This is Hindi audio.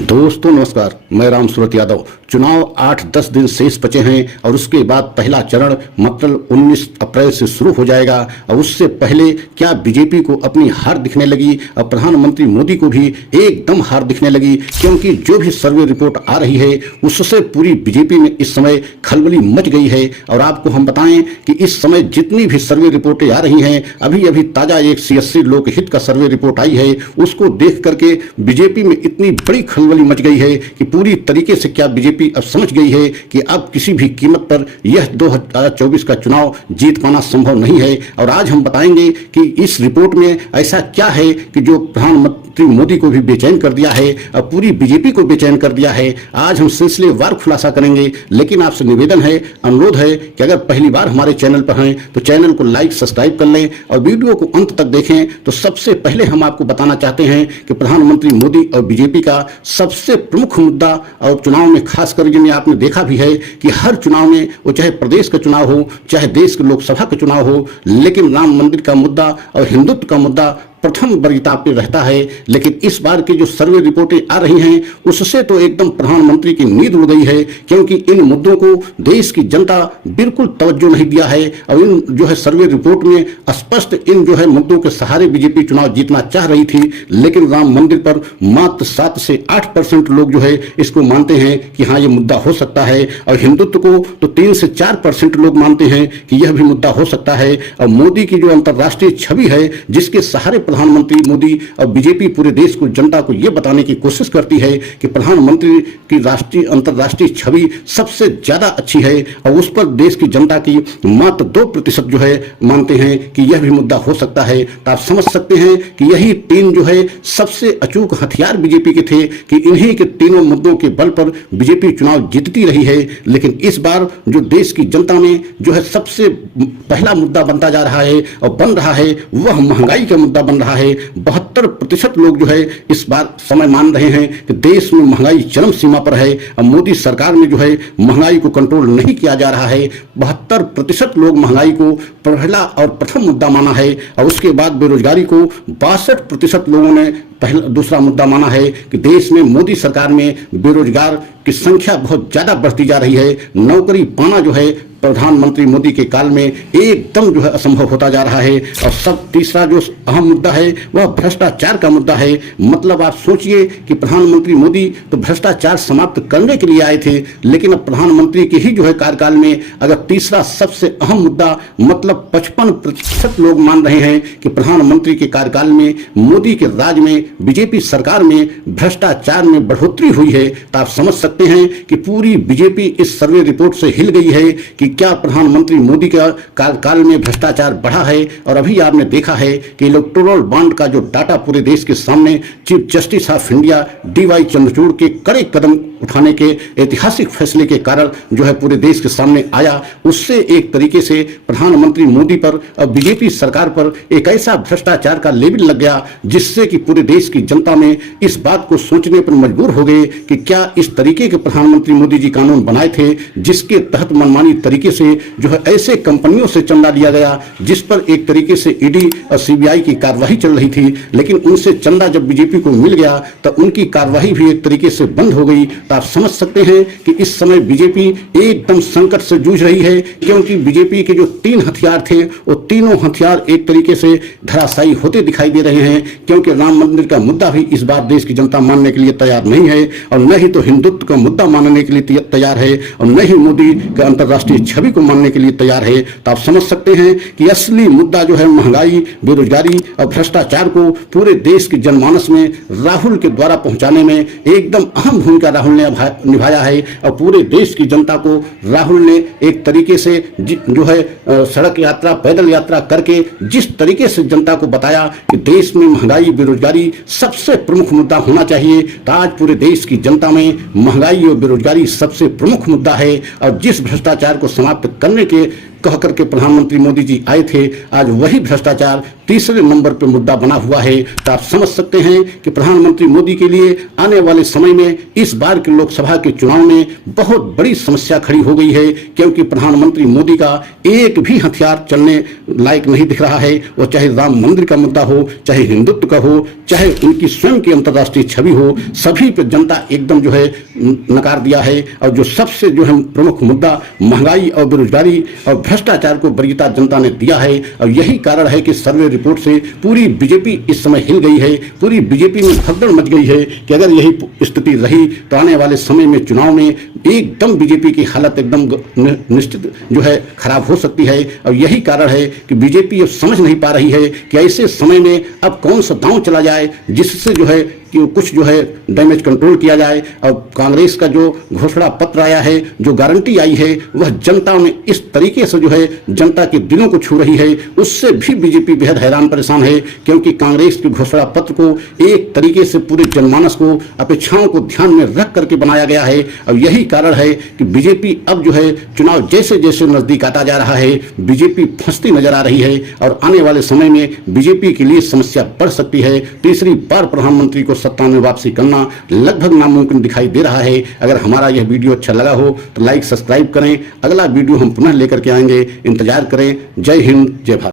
दोस्तों नमस्कार, मैं राम सूरत यादव। चुनाव 8-10 दिन शेष बचे हैं और उसके बाद पहला चरण मतलब 19 अप्रैल से शुरू हो जाएगा। और उससे पहले क्या बीजेपी को अपनी हार दिखने लगी और प्रधानमंत्री मोदी को भी एकदम हार दिखने लगी, क्योंकि जो भी सर्वे रिपोर्ट आ रही है उससे पूरी बीजेपी में इस समय खलबली मच गई है। और आपको हम बताएं कि इस समय जितनी भी सर्वे रिपोर्टें आ रही हैं, अभी अभी ताजा एक CSC लोकहित का सर्वे रिपोर्ट आई है, उसको देख करके बीजेपी में इतनी बड़ी खलबली मच गई है कि पूरी तरीके से क्या बीजेपी अब समझ गई है कि अब किसी भी कीमत पर यह 2024 का चुनाव जीत पाना संभव नहीं है। और आज हम बताएंगे कि इस रिपोर्ट में ऐसा क्या है कि जो प्रधानमंत्री मोदी को भी बेचैन कर दिया है और पूरी बीजेपी को बेचैन कर दिया है। आज हम सिलसिलेवार खुलासा करेंगे, लेकिन आपसे निवेदन है, अनुरोध है कि अगर पहली बार हमारे चैनल पर हैं तो चैनल को लाइक सब्सक्राइब कर लें और वीडियो को अंत तक देखें। तो सबसे पहले हम आपको बताना चाहते हैं कि प्रधानमंत्री मोदी और बीजेपी का सबसे प्रमुख मुद्दा, और चुनाव में खासकर जिन्हें आपने देखा भी है कि हर चुनाव में, वो चाहे प्रदेश का चुनाव हो चाहे देश के लोकसभा का चुनाव हो, लेकिन राम मंदिर का मुद्दा और हिंदुत्व का मुद्दा प्रथम वरीयता पे रहता है। लेकिन इस बार की जो सर्वे रिपोर्टें आ रही हैं उससे तो एकदम प्रधानमंत्री की नींद उड़ गई है, क्योंकि इन मुद्दों को देश की जनता बिल्कुल तवज्जो नहीं दिया है। और इन जो है सर्वे रिपोर्ट में स्पष्ट इन जो है मुद्दों के सहारे बीजेपी चुनाव जीतना चाह रही थी, लेकिन राम मंदिर पर मात्र 7 से 8% लोग जो है इसको मानते हैं कि हाँ ये मुद्दा हो सकता है, और हिंदुत्व को तो 3 से 4% लोग मानते हैं कि यह भी मुद्दा हो सकता है। और मोदी की जो अंतर्राष्ट्रीय छवि है, जिसके सहारे प्रधानमंत्री मोदी और बीजेपी पूरे देश को, जनता को यह बताने की कोशिश करती है कि प्रधानमंत्री की राष्ट्रीय अंतर्राष्ट्रीय छवि सबसे ज्यादा अच्छी है, और उस पर देश की जनता की मात्र 2% जो है मानते हैं कि यह भी मुद्दा हो सकता है। तो आप समझ सकते हैं कि यही 3 जो है सबसे अचूक हथियार बीजेपी के थे कि इन्हीं के तीनों मुद्दों के बल पर बीजेपी चुनाव जीतती रही है। लेकिन इस बार जो देश की जनता में जो है सबसे पहला मुद्दा बनता जा रहा है और बन रहा है, वह महंगाई का मुद्दा बन रहा है। 72% लोग जो है इस बार समय मान रहे हैं कि देश में महंगाई चरम सीमा पर है और मोदी सरकार में जो है महंगाई को कंट्रोल नहीं किया जा रहा है। 72% लोग महंगाई को पहला और प्रथम मुद्दा माना है, और उसके बाद बेरोजगारी को 62% लोगों ने दूसरा मुद्दा माना है कि देश में मोदी सरकार में बेरोजगार की संख्या बहुत ज्यादा बढ़ती जा रही है। नौकरी पाना जो है प्रधानमंत्री मोदी के काल में एकदम जो है असंभव होता जा रहा है। और सब तीसरा जो अहम मुद्दा है वह भ्रष्टाचार का मुद्दा है। मतलब आप सोचिए कि प्रधानमंत्री मोदी तो भ्रष्टाचार समाप्त करने के लिए आए थे, लेकिन अब प्रधानमंत्री के ही जो है कार्यकाल में अगर तीसरा सबसे अहम मुद्दा मतलब 55% लोग मान रहे हैं कि प्रधानमंत्री के कार्यकाल में, मोदी के राज में, बीजेपी सरकार में भ्रष्टाचार में बढ़ोतरी हुई है, तो आप समझ सकते हैं कि पूरी बीजेपी इस सर्वे रिपोर्ट से हिल गई है कि क्या प्रधानमंत्री मोदी का कार्यकाल में भ्रष्टाचार बढ़ा है। और अभी आपने देखा है कि इलेक्टोरल बॉन्ड का जो डाटा पूरे देश के सामने chief justice of India DY Chandrachud के कड़े कदम उठाने के ऐतिहासिक फैसले के कारण जो है पूरे देश के सामने आया, उससे एक तरीके से प्रधानमंत्री मोदी पर और बीजेपी सरकार पर एक ऐसा भ्रष्टाचार का लेबल लग गया, जिससे कि पूरे देश की जनता में इस बात को सोचने पर मजबूर हो गए कि क्या इस तरीके के प्रधानमंत्री मोदी जी कानून बनाए थे जिसके तहत मनमानी तरीके से जो है ऐसे कंपनियों से चंदा लिया गया, जिस पर एक तरीके से ED और CBI की कार्रवाई चल रही थी, लेकिन उनसे चंदा जब बीजेपी को मिल गया तो उनकी कार्रवाई भी एक तरीके से बंद हो गई। तो आप समझ सकते हैं कि इस समय बीजेपी एकदम संकट से जूझ रही है, क्योंकि बीजेपी के जो 3 हथियार थे वो तीनों हथियार एक तरीके से धराशायी होते दिखाई दे रहे हैं, क्योंकि राम मंदिर का मुद्दा भी इस बार देश की जनता मानने के लिए तैयार नहीं है, और न ही तो हिंदुत्व का मुद्दा मानने के लिए तैयार है, और न ही मोदी का अंतर्राष्ट्रीय छवि को मानने के लिए तैयार है। तो आप समझ सकते हैं कि असली मुद्दा जो है महंगाई, बेरोजगारी और भ्रष्टाचार को पूरे देश के जनमानस में राहुल के द्वारा पहुंचाने में एकदम अहम भूमिका राहुल ने निभाया है। और पूरे देश की जनता को राहुल ने एक तरीके से जो है सड़क यात्रा, पैदल यात्रा करके जिस तरीके से जनता को बताया कि देश में महंगाई, बेरोजगारी सबसे प्रमुख मुद्दा होना चाहिए, तो आज पूरे देश की जनता में महंगाई और बेरोजगारी सबसे प्रमुख मुद्दा है। और जिस भ्रष्टाचार को समाप्त करने के कह करके प्रधानमंत्री मोदी जी आए थे, आज वही भ्रष्टाचार तीसरे नंबर पर मुद्दा बना हुआ है। तो आप समझ सकते हैं कि प्रधानमंत्री मोदी के लिए आने वाले समय में इस बार के लोकसभा के चुनाव में बहुत बड़ी समस्या खड़ी हो गई है, क्योंकि प्रधानमंत्री मोदी का एक भी हथियार चलने लायक नहीं दिख रहा है। वो चाहे राम मंदिर का मुद्दा हो, चाहे हिंदुत्व का हो, चाहे उनकी स्वयं की अंतर्राष्ट्रीय छवि हो, सभी पे जनता एकदम जो है नकार दिया है। और जो सबसे जो है प्रमुख मुद्दा महंगाई और बेरोजगारी और भ्रष्टाचार को वरीयता जनता ने दिया है। और यही कारण है कि सर्वे रिपोर्ट से पूरी बीजेपी इस समय हिल गई है, पूरी बीजेपी में भगदड़ मच गई है कि अगर यही स्थिति रही तो आने वाले समय में चुनाव में एकदम बीजेपी की हालत एकदम निश्चित जो है खराब हो सकती है। और यही कारण है कि बीजेपी अब समझ नहीं पा रही है कि ऐसे समय में अब कौन सा दांव चला जाए जिससे जो है कि कुछ जो है डैमेज कंट्रोल किया जाए। और कांग्रेस का जो घोषणा पत्र आया है, जो गारंटी आई है, वह जनता में इस तरीके से जो है जनता के दिलों को छू रही है, उससे भी बीजेपी बेहद हैरान परेशान है। क्योंकि कांग्रेस के घोषणा पत्र को एक तरीके से पूरे जनमानस को अपेक्षाओं को ध्यान में रख करके बनाया गया है। और यही कारण है कि बीजेपी अब जो है चुनाव जैसे जैसे नजदीक आता जा रहा है, बीजेपी फंसती नजर आ रही है। और आने वाले समय में बीजेपी के लिए समस्या बढ़ सकती है। तीसरी बार प्रधानमंत्री को सत्ता में वापसी करना लगभग नामुमकिन दिखाई दे रहा है। अगर हमारा यह वीडियो अच्छा लगा हो तो लाइक सब्सक्राइब करें। अगला वीडियो हम पुनः लेकर के आएंगे, इंतजार करें। जय हिंद, जय भारत।